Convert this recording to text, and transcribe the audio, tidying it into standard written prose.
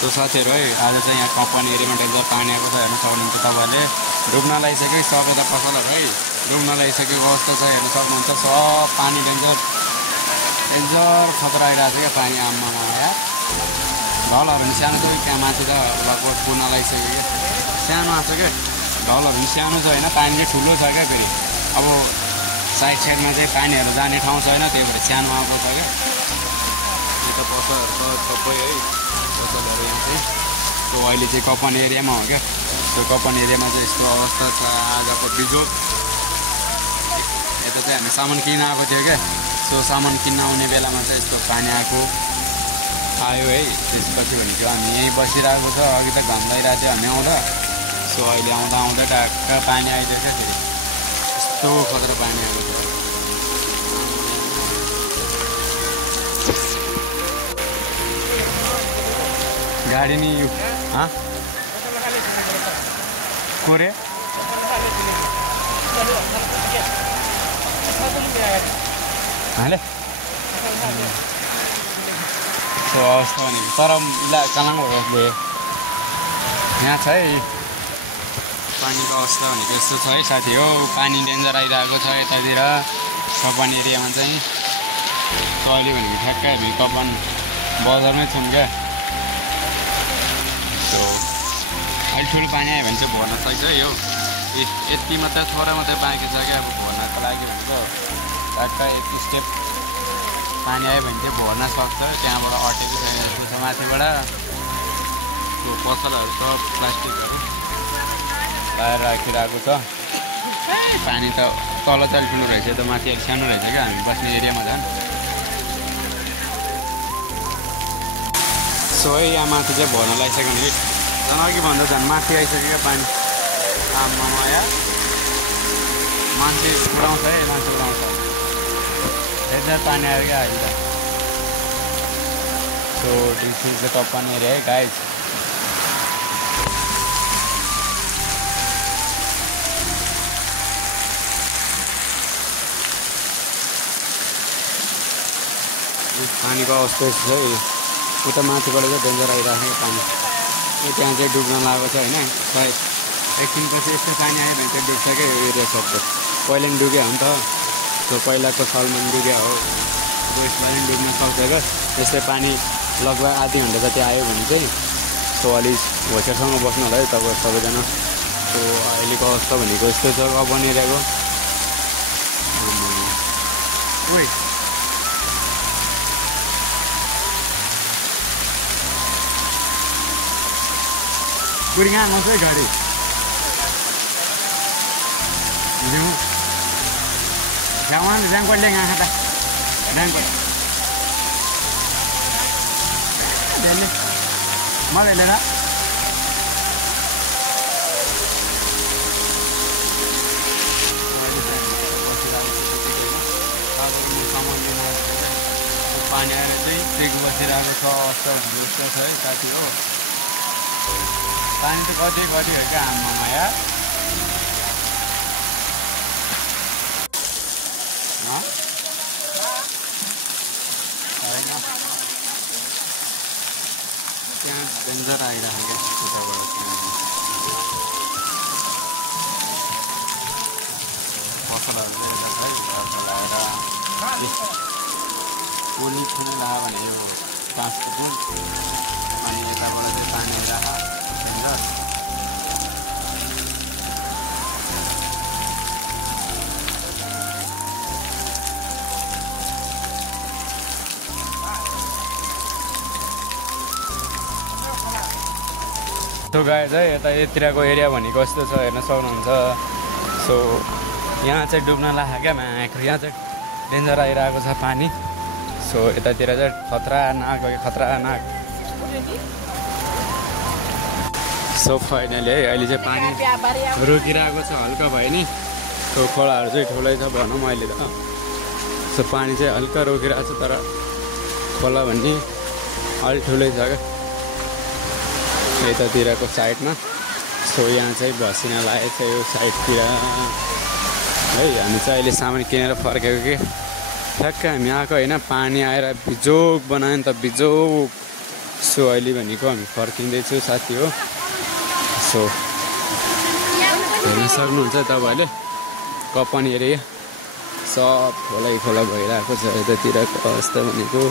So साथीहरू है आज चाहिँ यहाँ कम्पनी एरियामा डेन्जर पानी आएको छ हेर्न सक्नुहुन्छ तपाईँहरूले डुब्न लागिसक्यो सबैजना पसलहरू है डुब्न लागिसकेको अवस्था छ हेर्न सक्नुहुन्छ सब पानी डेन्जर खतरा आइरहेको छ क्या पानी आम्मामा यहाँ ढलहरू पनि सानो छ त्यहाँ माथि त लगभग पुग्न लागिसक्यो क्या सानो आएको छ क्या ढलहरू पनि सानो छ होइन पानी चाहिँ ठुलो छ क्या फेरि अब साइडमा चाहिँ पानीहरू जाने ठाउँ छैन त्यही भएर सानो आएको छ क्या यो त पसलहरू छ सबै है पसलहरू यहाँ चाहिँ सो अहिले चाहिँ कपन एरियामा हो क्या सो कपन एरियामा चाहिँ यस्तो अवस्था छ आजको बिजोग यता चाहिँ हामी सामान किन्न आएको थियो क्या सो सामान किन्न आउने बेलामा चाहिँ यस्तो पानी आयो है त्यसपछि भनेको हामी यहीँ बसिरहेको छ अघि त घाम लगाइरहेको थियो हामी आउँदा सो अहिले आउँदा ढाक्क पानी आइदियो क्या फेरि यस्तो खतरा पानी आएको छ गाडी नि यो कोरे हाले सो अवस्था भनेको तर इला कालाङहरूले यहाँ छ है पानीको अवस्था भनेको यस्तो छ है साथी हो पानी डेन्जर आइरहेको छ यतातिर कपन एरियामा चाहिँ अहिले भनेको ठ्याक्कै हामी कपन बजारमै छौँ क्या सो अहिले ठुलो पानी आयो भने चाहिँ भर्न सक्छ है यो यति मात्रै थोरै मात्रै बाँकी छ क्या अब भर्नको लागि भनेको ठ्याक्कै यति स्टेप पानी आयो भने चाहिँ भर्न सक्छ त्यहाँबाट अटेको छ माथिबाट त्यो पसलहरू सब प्लास्टिकहरू लगाएर राखिरहेको छ पानी त तल चाहिँ ठुलो रहेछ त माथि अलिक सानो रहेछ क्या हामी बस्ने एरियामा झन् सो है यहाँ माथि चाहिँ भर्न लगाइसक्यो भने झन् अघि भन्दा झन् माथि आइसक्यो क्या पानी आम्मामा यहाँ मान्छे उडाउँछ है मान्छे उडाउँछ एकदम पानी आयो क्या अहिले त सो दिस इज द कपन एरिया है गाइज पानीको अवस्था छ है उता माथिबाट चाहिँ डेन्जर आइरहेको पानी त्यहाँ चाहिँ डुब्न लागेको छ होइन सायद एकछिनपछि यस्तो पानी आयो भने चाहिँ डुब्छ क्या यो एरिया सबै पहिला पनि डुब्यो हो नि त सो पहिलाको सालमा पनि डुब्यो हो अब यसमा पनि डुब्न सक्छ क्या यस्तै पानी लगभग आधी घन्टा जति आयो भने चाहिँ सो अलिक होसियारसँग बस्नु होला है तपाईँ सबैजना सो अहिलेको अवस्था भनेको यस्तो छ कपन एरियाको कुरिया आउँछ है गाडी Jangan jangkau lengan kata, jangkau. Jadi, mana lena? पानी आएर चाहिँ टेक बसिरहेको छ अवस्था हुँदो छ है साथी हो पानी त कति हो क्या आम्मामा यार त्यहाँ डेन्जर आइरहेको क्या उताबाट पसलहरू चाहिँ लगाएर पोली ठुलो लगायो भने यो बाँसको पुल अनि यताबाट चाहिँ पानी आइरहेको डेन्जर सो गाइज है यता यतिरको एरिया भनेको यस्तो छ हेर्न सक्नुहुन्छ सो यहाँ चाहिँ डुब्न लाग्यो क्या यहाँ चाहिँ डेन्जर आइरहेको छ पानी सो यतातिर चाहिँ खतरानाक खतरानाक सो फाइनली है अहिले चाहिँ पानी रोकिरहेको छ हल्का भयो नि सो खोलाहरू चाहिँ ठुलै छ भनौँ अहिले त सो पानी चाहिँ हल्का रोकिरहेको छ तर खोला भन्ने अलिक ठुलै छ क्या यतातिरको साइडमा सो यहाँ चाहिँ भसिन लागेको छ यो साइडतिर है हामी चाहिँ अहिले सामान किनेर फर्केको कि ठ्याक्क हामी आएको होइन पानी आएर बिजोग बनायो नि त बिजोग सो अहिले भनेको हामी फर्किँदैछु साथी हो। सो हेर्न सक्नुहुन्छ तपाईँहरूले कपन एरिया सब खोलै खोला भइरहेको छ यतातिरको अवस्था भनेको।